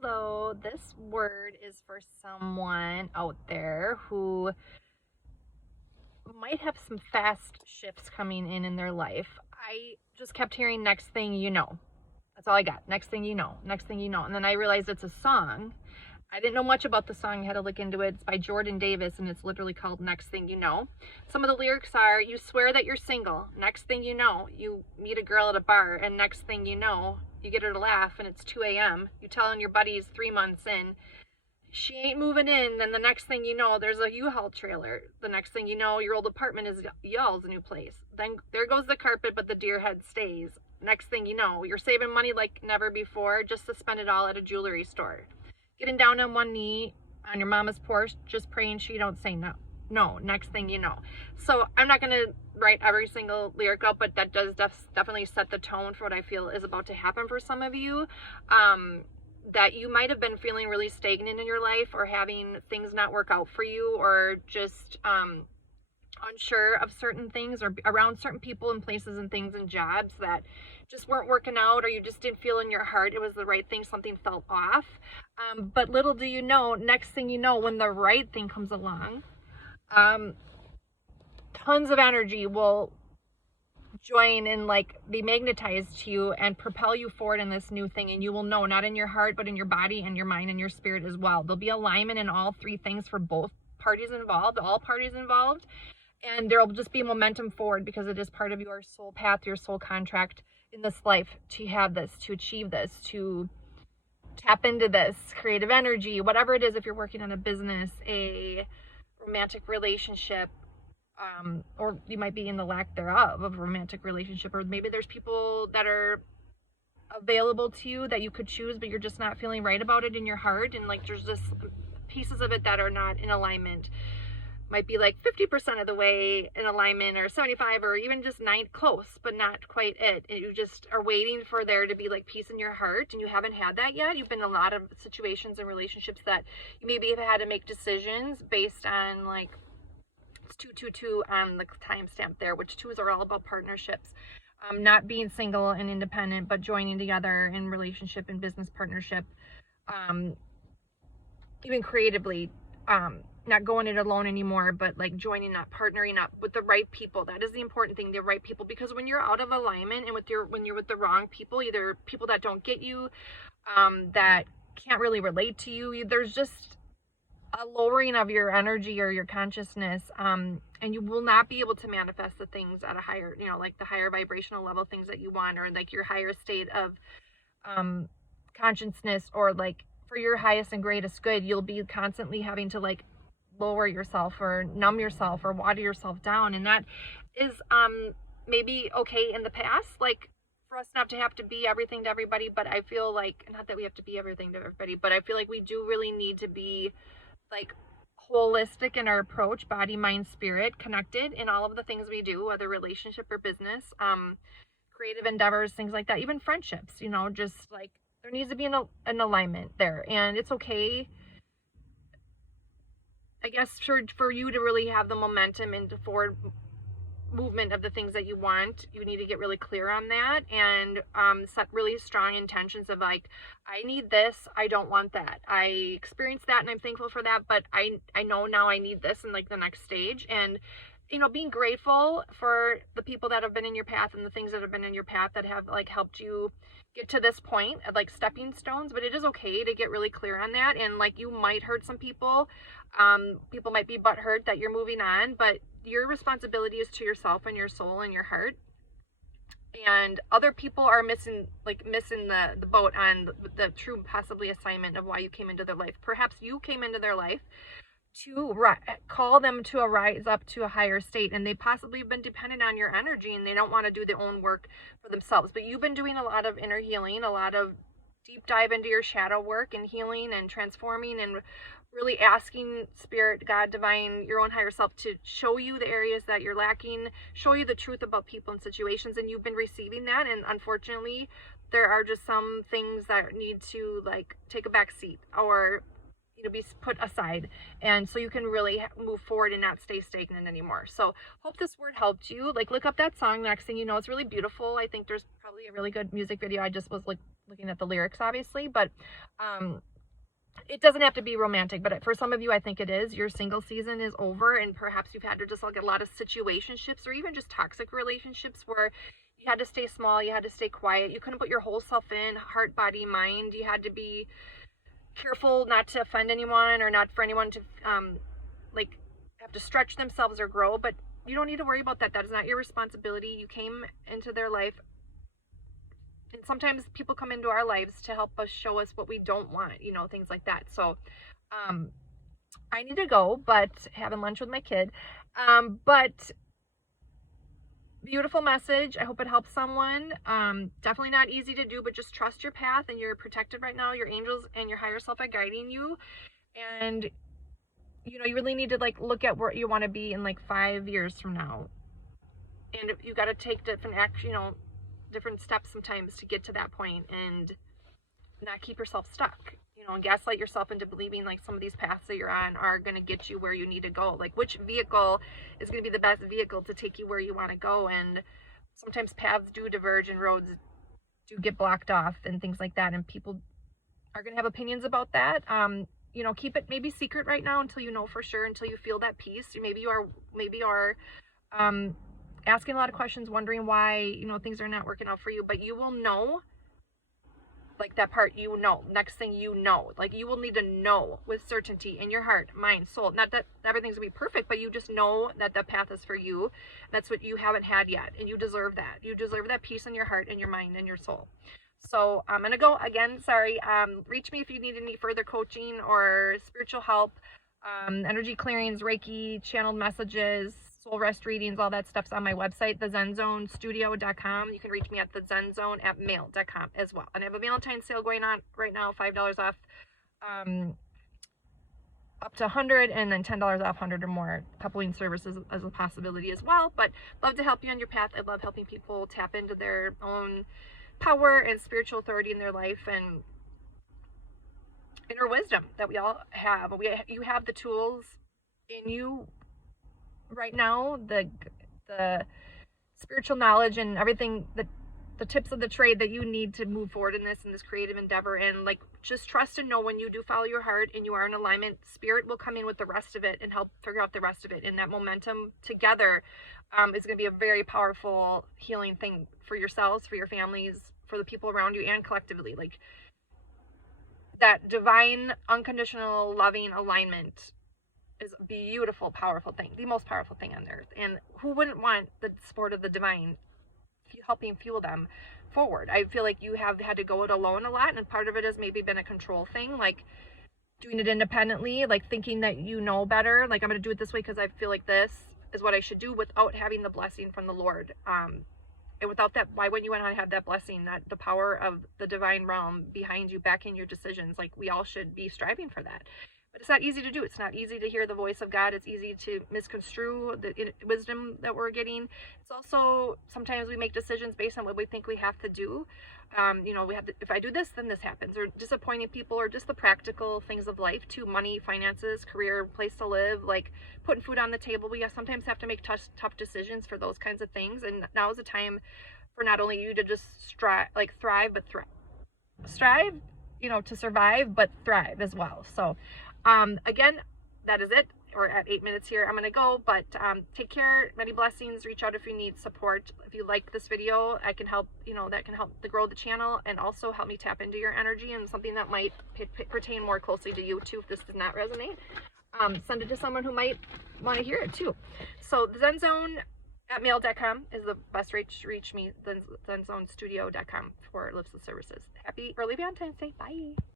Hello, this word is for someone out there who might have some fast shifts coming in their life. I just kept hearing next thing you know. That's all I got. Next thing you know, next thing you know. And then I realized it's a song. I didn't know much about the song. I had to look into it. It's by Jordan Davis and it's literally called Next Thing You Know. Some of the lyrics are, you swear that you're single. Next thing you know, you meet a girl at a bar and next thing you know, you get her to laugh and it's 2 a.m. You telling your buddies 3 months in, she ain't moving in. Then the next thing you know, there's a U-Haul trailer. The next thing you know, your old apartment is y'all's new place. Then there goes the carpet, but the deer head stays. Next thing you know, you're saving money like never before just to spend it all at a jewelry store. Getting down on one knee on your mama's porch, just praying she don't say no. No, next thing you know. So I'm not going to write every single lyric up, but that does definitely set the tone for what I feel is about to happen for some of you. That you might have been feeling really stagnant in your life or having things not work out for you or just unsure of certain things or around certain people and places and things and jobs that just weren't working out, or you just didn't feel in your heart it was the right thing, something felt off. But little do you know, next thing you know, when the right thing comes along, tons of energy will join and like be magnetized to you and propel you forward in this new thing. And you will know, not in your heart, but in your body and your mind and your spirit as well. There'll be alignment in all three things for both parties involved, all parties involved. And there'll just be momentum forward because it is part of your soul path, your soul contract in this life to have this, to achieve this, to tap into this creative energy, whatever it is. If you're working on a business, a romantic relationship, or you might be in the lack thereof of a romantic relationship, or maybe there's people that are available to you that you could choose, but you're just not feeling right about it in your heart, and like there's just pieces of it that are not in alignment. Might be like 50% of the way in alignment, or 75, or even just 9, close but not quite it, and you just are waiting for there to be like peace in your heart, and you haven't had that yet. You've been in a lot of situations and relationships that you maybe have had to make decisions based on like it's 222 on the timestamp there, which twos are all about partnerships. Not being single and independent, but joining together in relationship and business partnership. Even creatively, not going it alone anymore, but like joining up, partnering up with the right people. That is the important thing, the right people. Because when you're out of alignment and when you're with the wrong people, either people that don't get you, that can't really relate to you, there's just a lowering of your energy or your consciousness, and you will not be able to manifest the things at a higher, like the higher vibrational level things that you want, or like your higher state of consciousness, or like for your highest and greatest good. You'll be constantly having to like lower yourself or numb yourself or water yourself down, and that is maybe okay in the past, like for us not to have to be everything to everybody. But I feel like, not that we have to be everything to everybody, but I feel like we do really need to be like holistic in our approach, body, mind, spirit, connected in all of the things we do, whether relationship or business, creative endeavors, things like that, even friendships, just like there needs to be an alignment there. And it's okay, I guess, for you to really have the momentum into forward movement of the things that you want. You need to get really clear on that, and set really strong intentions of like, I need this, I don't want that. I experienced that and I'm thankful for that, but I know now I need this in like the next stage. And being grateful for the people that have been in your path and the things that have been in your path that have like helped you get to this point, like stepping stones. But it is okay to get really clear on that. And like, you might hurt some people. People might be butthurt that you're moving on, but your responsibility is to yourself and your soul and your heart. And other people are missing the boat on the true possibly assignment of why you came into their life. Perhaps you came into their life to call them to rise up to a higher state, and they possibly have been dependent on your energy and they don't want to do their own work for themselves. But you've been doing a lot of inner healing, a lot of deep dive into your shadow work and healing and transforming, and really asking spirit, God, divine, your own higher self to show you the areas that you're lacking, show you the truth about people and situations. And you've been receiving that, and unfortunately there are just some things that need to like take a back seat, or be put aside, and so you can really move forward and not stay stagnant anymore. So hope this word helped you. Like, look up that song, Next Thing You Know. It's really beautiful. I think there's probably a really good music video. I just was like looking at the lyrics, obviously, but it doesn't have to be romantic, but for some of you, I think it is. Your single season is over, and perhaps you've had to just like a lot of situationships or even just toxic relationships where you had to stay small, you had to stay quiet, you couldn't put your whole self in, heart, body, mind. You had to be careful not to offend anyone or not for anyone to like have to stretch themselves or grow, but you don't need to worry about that. That is not your responsibility. You came into their life, and sometimes people come into our lives to help us, show us what we don't want, you know, things like that. So I need to go, but having lunch with my kid. But beautiful message. I hope it helps someone. Definitely not easy to do, but just trust your path, and you're protected right now. Your angels and your higher self are guiding you, and you know, you really need to like look at where you want to be in like 5 years from now, and you got to take different action, you know, different steps sometimes to get to that point, and not keep yourself stuck, you know, and gaslight yourself into believing like some of these paths that you're on are going to get you where you need to go. Like, which vehicle is going to be the best vehicle to take you where you want to go? And sometimes paths do diverge and roads do get blocked off and things like that, and people are going to have opinions about that. You know, keep it maybe secret right now until you know for sure, until you feel that peace. Maybe you are asking a lot of questions, wondering why, you know, things are not working out for you, but you will know, like that part, you know, next thing you know, like you will need to know with certainty in your heart, mind, soul, not that everything's gonna be perfect, but you just know that the path is for you. That's what you haven't had yet, and you deserve that. You deserve that peace in your heart and your mind and your soul. So I'm gonna go again. Sorry. Reach me if you need any further coaching or spiritual help, energy clearings, Reiki, channeled messages, soul rest readings, all that stuff's on my website, thezenzonestudio.com. You can reach me at thezenzone@mail.com as well. And I have a Valentine's sale going on right now, $5 off, up to 100, and then $10 off 100 or more. Coupling services as a possibility as well. But love to help you on your path. I love helping people tap into their own power and spiritual authority in their life and inner wisdom that we all have. You have the tools in you right now, the spiritual knowledge and everything, the tips of the trade that you need to move forward in this creative endeavor. And like, just trust and know when you do follow your heart and you are in alignment, spirit will come in with the rest of it and help figure out the rest of it. And that momentum together is going to be a very powerful healing thing for yourselves, for your families, for the people around you, and collectively. Like, that divine, unconditional, loving alignment is a beautiful, powerful thing, the most powerful thing on earth. And who wouldn't want the support of the divine helping fuel them forward? I feel like you have had to go it alone a lot, and part of it has maybe been a control thing, like doing it independently, like thinking that you know better, like I'm going to do it this way because I feel like this is what I should do, without having the blessing from the Lord. And without that, why wouldn't you want to have that blessing, that the power of the divine realm behind you, backing your decisions? Like, we all should be striving for that. But it's not easy to do. It's not easy to hear the voice of God. It's easy to misconstrue the wisdom that we're getting. It's also, sometimes we make decisions based on what we think we have to do. You know, if I do this, then this happens. Or disappointing people, or just the practical things of life too. Money, finances, career, place to live, like putting food on the table. We sometimes have to make tough decisions for those kinds of things. And now is the time for not only you to just thrive, but strive, you know, to survive, but thrive as well. So, again, that is it. We're at 8 minutes here. I'm going to go, but take care. Many blessings. Reach out if you need support. If you like this video, I can help, you know, that can help to grow the channel and also help me tap into your energy and something that might pertain more closely to you too, if this does not resonate. Send it to someone who might want to hear it too. So the ZenZone@mail.com is the best way to reach me. ZenZonestudio.com for Lips of Services. Happy early Valentine's Day. Bye.